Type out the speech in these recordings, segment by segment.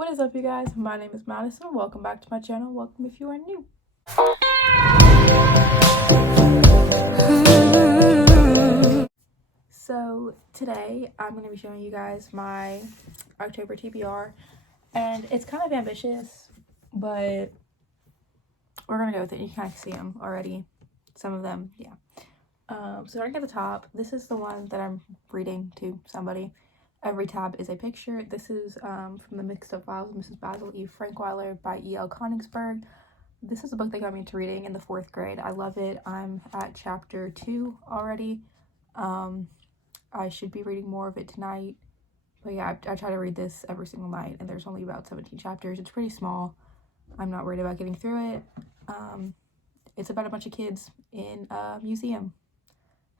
What is up, you guys? My name is Madison. Welcome back to my channel. Welcome if you are new. So today I'm going to be showing you guys my October TBR, and it's kind of ambitious, but we're going to go with it. You can kind of see them already. Some of them, yeah. So starting at the top, this is the one that I'm reading to somebody. Every tab is a picture. This is from the Mixed Up Files of Mrs. Basil E. Frankweiler by E.L. Konigsberg. This is a book that got me into reading in the 4th grade. I love it. I'm at chapter 2 already. I should be reading more of it tonight. But yeah, I try to read this every single night, and there's only about 17 chapters. It's pretty small. I'm not worried about getting through it. It's about a bunch of kids in a museum.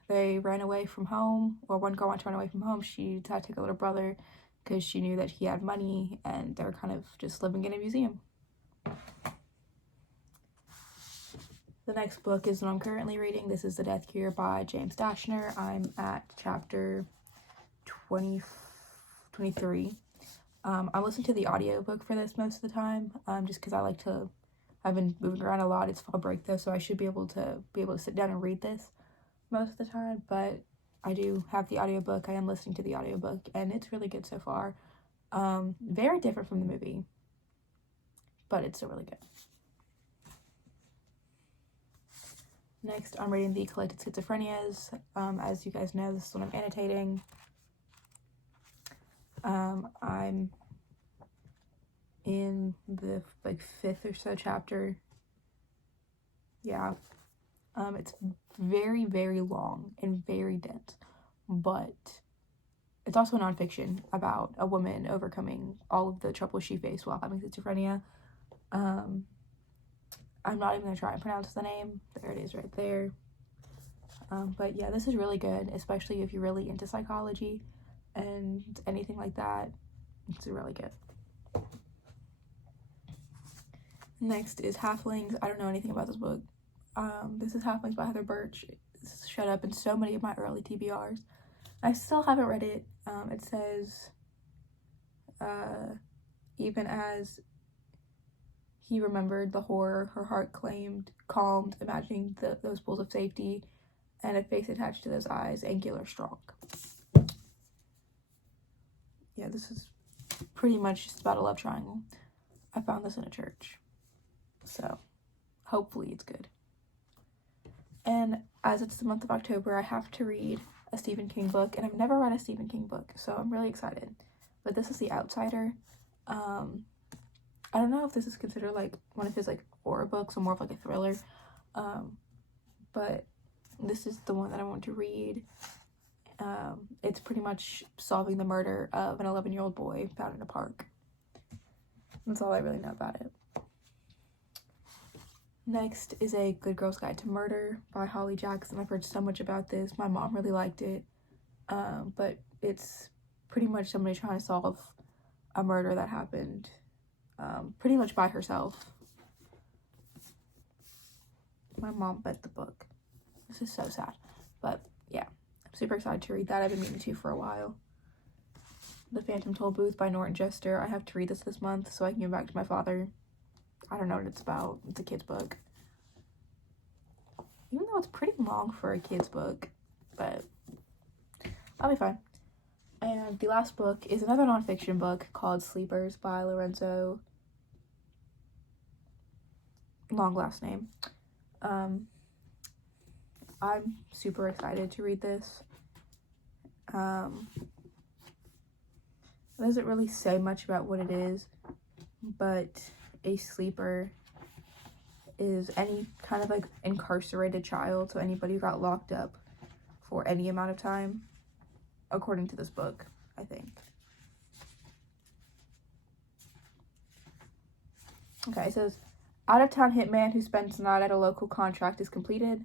They ran away from home, or one girl wanted to run away from home. She decided to take a little brother because she knew that he had money, and they're kind of just living in a museum. The next book is what I'm currently reading. This is The Death Cure by James Dashner. I'm at chapter 23. I listen to the audiobook for this most of the time, just because I've been moving around a lot. It's fall break though, so I should be able to sit down and read this most of the time, but I do have the audiobook. I am listening to the audiobook, and it's really good so far. Very different from the movie, but it's still really good. Next, I'm reading The Collected Schizophrenias. As you guys know, this is what I'm annotating. I'm in the 5th or so chapter. Yeah. It's very, very long and very dense, but it's also nonfiction about a woman overcoming all of the trouble she faced while having schizophrenia. I'm not even going to try and pronounce the name. There it is right there. But yeah, this is really good, especially if you're really into psychology and anything like that. It's really good. Next is Halflings. I don't know anything about this book. This is Halflings by Heather Birch. This showed up in so many of my early TBRs. I still haven't read it. It says, even as he remembered the horror, her heart calmed, imagining those pools of safety, and a face attached to those eyes, angular, strong. Yeah, this is pretty much just about a love triangle. I found this in a church, so hopefully it's good. And as it's the month of October, I have to read a Stephen King book, and I've never read a Stephen King book, so I'm really excited. But this is The Outsider. I don't know if this is considered like one of his like horror books or more of like a thriller, but this is the one that I want to read. It's pretty much solving the murder of an 11-year-old boy found in a park. That's all I really know about it. Next is A Good Girl's Guide to Murder by Holly Jackson. I've heard so much about this. My mom really liked it, but it's pretty much somebody trying to solve a murder that happened pretty much by herself. My mom read the book. This is so sad, but yeah, I'm super excited to read that. I've been meaning to for a while. The Phantom Toll Booth by Norton Jester. I have to read this month so I can give back to my father. I don't know what it's about. It's a kid's book. Even though it's pretty long for a kid's book, but I'll be fine. And the last book is another nonfiction book called Sleepers by Lorenzo. Long last name. I'm super excited to read this. It doesn't really say much about what it is, but a sleeper is any kind of like incarcerated child, so anybody who got locked up for any amount of time, according to this book, I think. Okay, it says, out-of-town hitman who spends the night at a local contract is completed,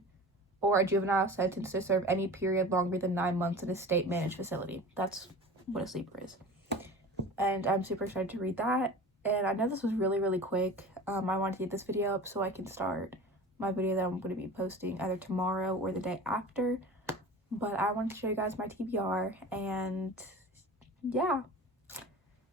or a juvenile sentenced to serve any period longer than 9 months in a state-managed facility. That's what a sleeper is. And I'm super excited to read that. And I know this was really, really quick. I wanted to get this video up so I can start my video that I'm going to be posting either tomorrow or the day after. But I wanted to show you guys my TBR, and yeah.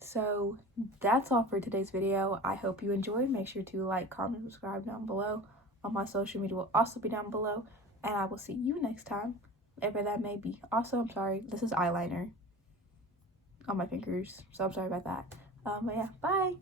So that's all for today's video. I hope you enjoyed. Make sure to like, comment, subscribe down below. On my social media will also be down below. And I will see you next time, whatever that may be. Also, I'm sorry, this is eyeliner on my fingers, so I'm sorry about that. But yeah, bye.